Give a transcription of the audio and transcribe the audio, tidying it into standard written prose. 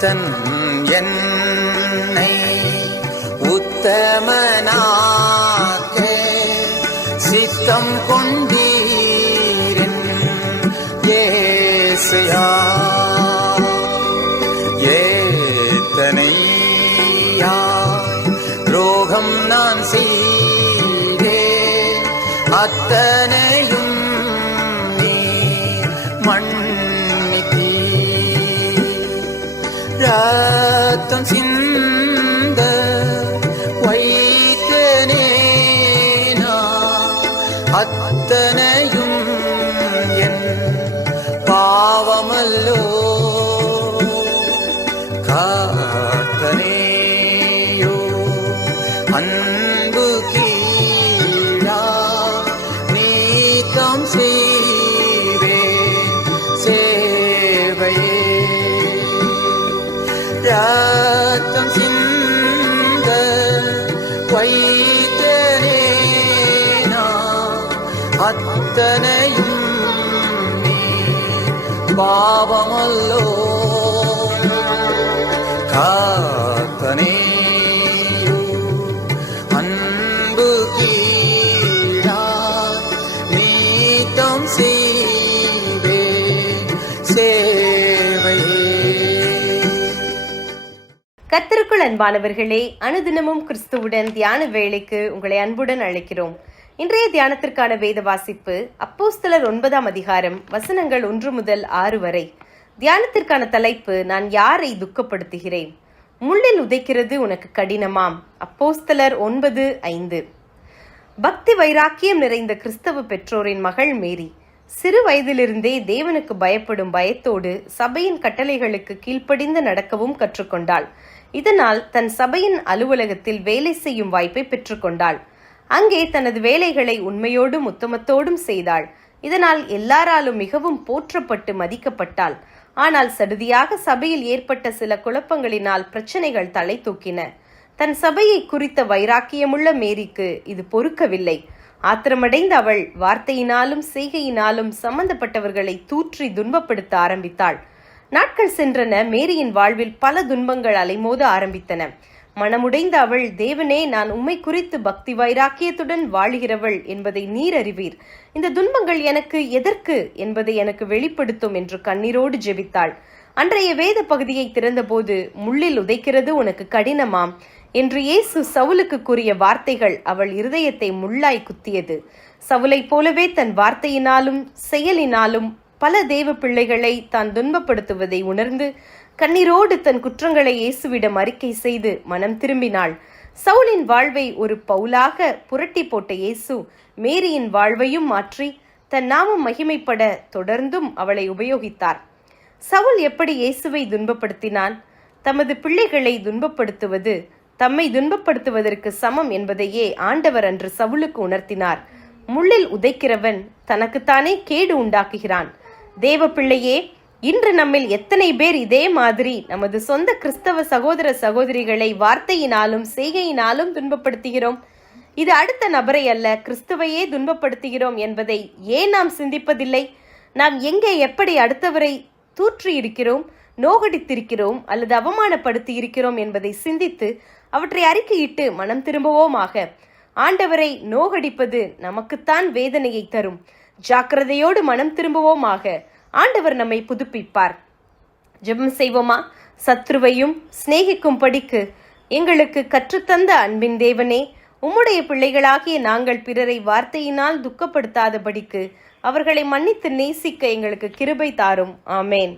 கர்த்தன் என்னை உத்தமனாக்க சித்தம் கொண்டீரன் ஏசையா. துரோகம் நான் செய்தேன், அத்தனையும் நீர் மன்னித்தீர். ரத்தம் சிந்த வைத்தேனே நான், அத்தனையும் என் பாவமல்லோ. கர்த்தனேயோ அன்பு கீழா நீத்தம் செய்வேன் சேவையே. ரத்தம் சிந்த வைத்தேனே நான், அத்தனையும் நீ பாவமல்லோ. கர்த்தனேயோ அன்பு கீழா நீத்தம் செய்வேன் சேவையே. கர்த்தருக்குள் அன்பானவர்களே, அனுதினமும் கிறிஸ்துவுடன் தியான வேளைக்கு உங்களை அன்புடன் அழைக்கிறோம். இன்றைய தியானத்திற்கான வேத வாசிப்பு அப்போஸ்தலர் 9ஆம் அதிகாரம் வசனங்கள் 1 முதல் 6 வரை. தியானத்திற்கான தலைப்பு, நான் யாரை துக்கப்படுத்துகிறேன்? முள்ளில் உதைக்கிறது உனக்கு கடினமாம். அப்போஸ்தலர் 9:5. பக்தி வைராக்கியம் நிறைந்த கிறிஸ்தவ பெற்றோரின் மகள் மேரி சிறு வயதிலிருந்தே தேவனுக்கு பயப்படும் பயத்தோடு சபையின் கட்டளைகளுக்கு கீழ்ப்படிந்து நடக்கவும் கற்றுக்கொண்டாள். இதனால் தன் சபையின் அலுவலகத்தில் வேலை செய்யும் வாய்ப்பை பெற்றுக்கொண்டாள். அங்கே தனது வேலைகளை உண்மையோடும் உத்தமத்தோடும் செய்தாள். இதனால் எல்லாராலும் மிகவும் போற்றப்பட்டு மதிக்கப்பட்டாள். ஆனால் சடுதியாக சபையில் ஏற்பட்ட சில குழப்பங்களினால் பிரச்சனைகள் தலை தூக்கின. தன் சபையை குறித்த வைராக்கியமுள்ள மேரிக்கு இது பொறுக்கவில்லை. ஆத்திரமடைந்த அவள் வார்த்தையினாலும் செய்கையினாலும் சம்பந்தப்பட்டவர்களை தூற்றி துன்பப்படுத்த ஆரம்பித்தாள். நாட்கள் சென்றன. மேரியின் வாழ்வில் பல துன்பங்கள் அலைமோத ஆரம்பித்தன. மனமுடைந்த அவள், தேவனே, நான் உம்மை குறித்து பக்தி வைராக்கியத்துடன் வாழுகிறவள் என்பதை நீர் அறிவீர். இந்த துன்பங்கள் எனக்கு எதற்கு என்பதை எனக்கு வெளிப்படுத்தும் என்று கண்ணீரோடு ஜெபித்தாள். அன்றைய வேத பகுதியை திறந்தபோது, முள்ளில் உதைக்கிறது உனக்கு கடினமாம் என்று இயேசு சவுலுக்கு கூறிய வார்த்தைகள் அவள் இருதயத்தை முள்ளாய் குத்தியது. சவுலை போலவே தன் வார்த்தையினாலும் செயலினாலும் பல தேவ பிள்ளைகளை தான் துன்பப்படுத்துவதை உணர்ந்து கண்ணீரோடு தன் குற்றங்களை இயேசுவிடம் அறிக்கை செய்து மனம் திரும்பினாள். சவுலின் வாழ்வை ஒரு பவுலாக புரட்டி போட்ட இயேசு மேரியின் வாழ்வையும் மாற்றி தன் நாமம் மகிமைப்பட தொடர்ந்தும் அவளை உபயோகித்தார். சவுல் எப்படி இயேசுவை துன்பப்படுத்தினான்? தமது பிள்ளைகளை துன்பப்படுத்துவது தம்மை துன்பப்படுத்துவதற்கு சமம் என்பதையே ஆண்டவர் அன்று சவுலுக்கு உணர்த்தினார். முள்ளில் உதைக்கிறவன் தனக்குத்தானே கேடு உண்டாக்குகிறான். தேவ பிள்ளையே, இன்று நம்மில் எத்தனை பேர் இதே மாதிரி நமது சொந்த கிறிஸ்தவ சகோதர சகோதரிகளை வார்த்தையினாலும் செய்கையினாலும் துன்பப்படுத்துகிறோம்? இது அடுத்த நபரை அல்ல, கிறிஸ்துவையே துன்பப்படுத்துகிறோம் என்பதை ஏன் நாம் சிந்திப்பதில்லை? நாம் எங்கே எப்படி அடுத்தவரை தூற்றி இருக்கிறோம், நோகடித்திருக்கிறோம் அல்லது அவமானப்படுத்தி இருக்கிறோம் என்பதை சிந்தித்து அவற்றை அறிக்கையிட்டு மனம் திரும்புவோமாக. ஆண்டவரை நோகடிப்பது நமக்குத்தான் வேதனையை தரும். ஜாக்கிரதையோடு மனம் திரும்புவோமாக. ஆண்டவர் நம்மை புதுப்பிப்பார். ஜெபம் செய்வோமா? சத்ருவையும் சிநேகிக்கும் படிக்கு எங்களுக்கு கற்றுத்தந்த அன்பின் தேவனே, உம்முடைய பிள்ளைகளாகிய நாங்கள் பிறரை வார்த்தையினால் துக்கப்படுத்தாதபடிக்கு அவர்களை மன்னித்து நேசிக்க எங்களுக்கு கிருபை தாரும். ஆமேன்.